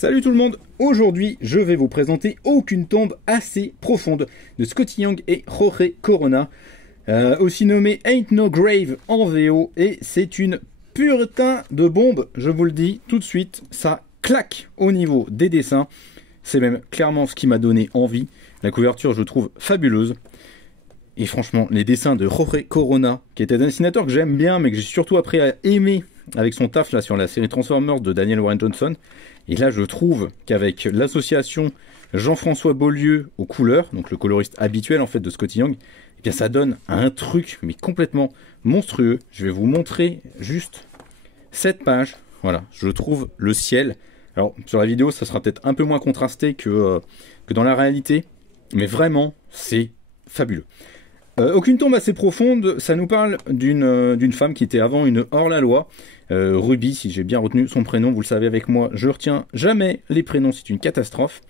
Salut tout le monde, aujourd'hui je vais vous présenter Aucune tombe assez profonde de Skottie Young et Jorge Corona, aussi nommé Ain't No Grave en VO, et c'est une putain de bombe, je vous le dis tout de suite, ça claque au niveau des dessins, c'est même clairement ce qui m'a donné envie. La couverture je trouve fabuleuse, et franchement les dessins de Jorge Corona, qui était un dessinateur que j'aime bien mais que j'ai surtout appris à aimer avec son taf là sur la série Transformers de Daniel Warren Johnson. Et là, je trouve qu'avec l'association Jean-François Beaulieu aux couleurs, donc le coloriste habituel en fait de Skottie Young, eh bien ça donne un truc mais complètement monstrueux. Je vais vous montrer juste cette page. Voilà, je trouve le ciel. Alors sur la vidéo, ça sera peut-être un peu moins contrasté que dans la réalité, mais vraiment, c'est fabuleux. Aucune tombe assez profonde, ça nous parle d'une femme qui était avant une hors-la-loi, Ruby, si j'ai bien retenu son prénom, vous le savez avec moi, je retiens jamais les prénoms, c'est une catastrophe.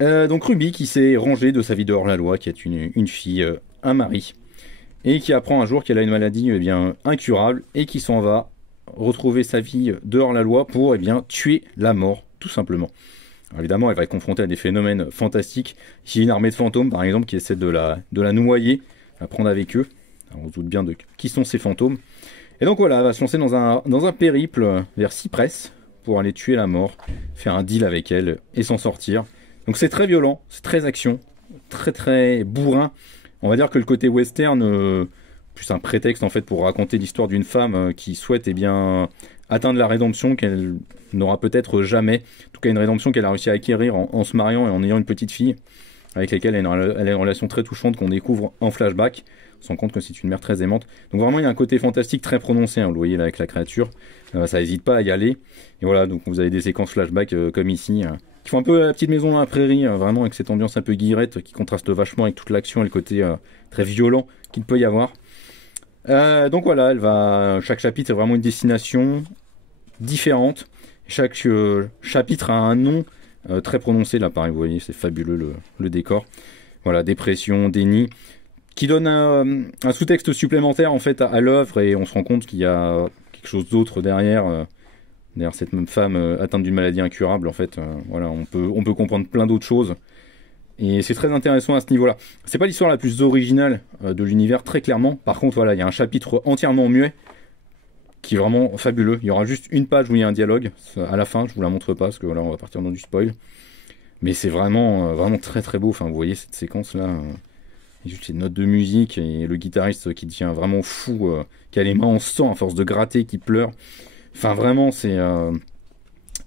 Donc Ruby qui s'est rangée de sa vie de hors-la-loi, qui est une fille, un mari, et qui apprend un jour qu'elle a une maladie bien incurable, et qui s'en va retrouver sa vie de hors-la-loi pour tuer la mort, tout simplement. Alors évidemment, elle va être confrontée à des phénomènes fantastiques. Ici, une armée de fantômes, par exemple, qui essaie de la noyer, à prendre avec eux. Alors, on se doute bien de qui sont ces fantômes. Et donc voilà, elle va se lancer dans un périple vers Cypress pour aller tuer la mort, faire un deal avec elle et s'en sortir. Donc c'est très violent, c'est très action, très bourrin. On va dire que le côté western, plus un prétexte en fait pour raconter l'histoire d'une femme qui souhaite atteindre la rédemption qu'elle n'aura peut-être jamais. En tout cas, une rédemption qu'elle a réussi à acquérir en se mariant et en ayant une petite fille avec laquelle elle a une relation très touchante qu'on découvre en flashback. On se rend compte que c'est une mère très aimante. Donc vraiment, il y a un côté fantastique très prononcé, hein, vous le voyez là avec la créature. Ça n'hésite pas à y aller. Et voilà, donc vous avez des séquences flashback comme ici, qui font un peu la petite maison dans la prairie, vraiment avec cette ambiance un peu guillerette qui contraste vachement avec toute l'action et le côté très violent qu'il peut y avoir. Donc voilà, chaque chapitre est vraiment une destination différente. Chaque chapitre a un nom très prononcé. Là, pareil, vous voyez, c'est fabuleux le décor. Voilà, dépression, déni, qui donne un sous-texte supplémentaire en fait à l'œuvre, et on se rend compte qu'il y a quelque chose d'autre derrière cette même femme atteinte d'une maladie incurable. En fait, voilà, on peut comprendre plein d'autres choses. Et c'est très intéressant à ce niveau-là. C'est pas l'histoire la plus originale de l'univers, très clairement. Par contre, voilà, il y a un chapitre entièrement muet qui est vraiment fabuleux. Il y aura juste une page où il y a un dialogue. À la fin, je vous la montre pas parce que voilà, on va partir dans du spoil. Mais c'est vraiment très beau. Enfin, vous voyez cette séquence-là. Il y a juste ces notes de musique et le guitariste qui devient vraiment fou, qui a les mains en sang à force de gratter, qui pleure. Enfin, vraiment, c'est...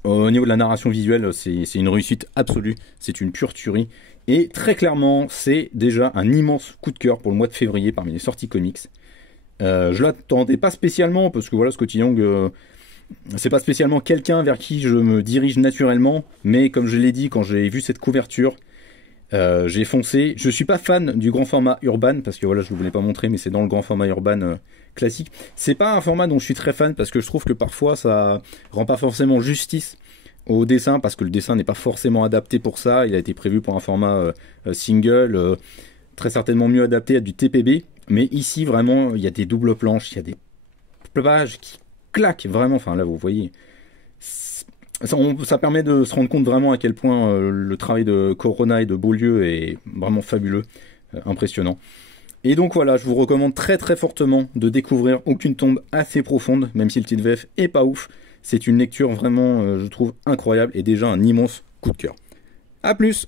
au niveau de la narration visuelle, c'est une réussite absolue. C'est une pure tuerie. Et très clairement, c'est déjà un immense coup de cœur pour le mois de février parmi les sorties comics. Je l'attendais pas spécialement parce que voilà, Skottie Young, c'est pas spécialement quelqu'un vers qui je me dirige naturellement, mais comme je l'ai dit, quand j'ai vu cette couverture, j'ai foncé. Je suis pas fan du grand format urban parce que voilà, je ne vous l'ai pas montré, mais c'est dans le grand format urban classique. C'est pas un format dont je suis très fan parce que je trouve que parfois ça rend pas forcément justice au dessin, parce que le dessin n'est pas forcément adapté pour ça. Il a été prévu pour un format single, très certainement mieux adapté à du TPB. Mais ici, vraiment, il y a des doubles planches, il y a des pages qui claquent vraiment. Enfin, là, vous voyez, ça permet de se rendre compte vraiment à quel point le travail de Corona et de Beaulieu est vraiment fabuleux, impressionnant. Et donc voilà, je vous recommande très fortement de découvrir Aucune tombe assez profonde, même si le titre VF est pas ouf. C'est une lecture vraiment, je trouve, incroyable et déjà un immense coup de cœur. A plus!